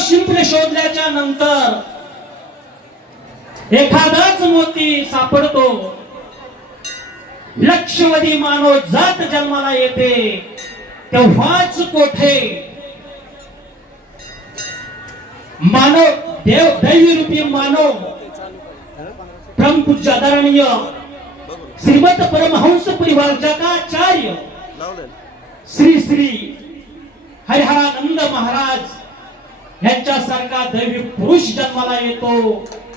शिंपले शोधल्याच्या नंतर एखादाच मोती सापडतो, लक्षवधी मानव जात जन्माला येते, तेव्हाच कोठे मानव दैवी रूपी मानव परमपूज्य आदरणीय श्रीमद परमहंस परिवारकाचार्य श्री श्री हरिहरानंद महाराज यांच्यासारखा दैवी पुरुष जन्माला येतो,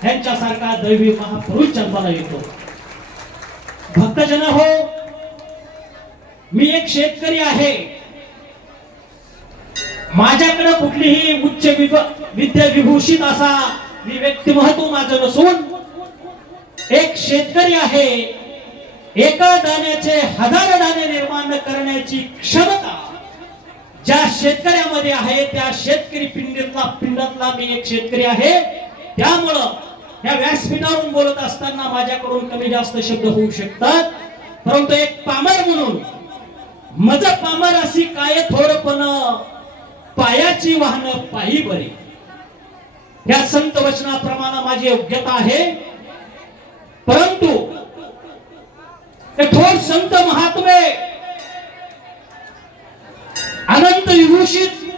यांच्यासारखा दैवी महापुरुष जन्माला येतो. भक्तजन हो, मी एक शेतकरी आहे. माझ्याकडे कुठलीही उच्च विद्या विभूषित असा मी व्यक्तिमत्व माझं नसून एक शेतकरी आहे. एका दाण्याचे हजार दाणे निर्माण करण्याची क्षमता ज्या शेतकऱ्यामध्ये आहे, त्या शेतकरी पिंडातला मी एक शेतकरी आहे. त्यामुळं या व्यासपीठावरून बोलत असताना माझ्याकडून कमी जास्त शब्द होऊ शकतात, परंतु एक पामर म्हणून मज पामर अशी काय थोरपण पायाची वाहन पायी बरी, या संत वचनाप्रमाणे माझी योग्यता आहे. परंतु थोर संत महात्मे अनंत विभूषित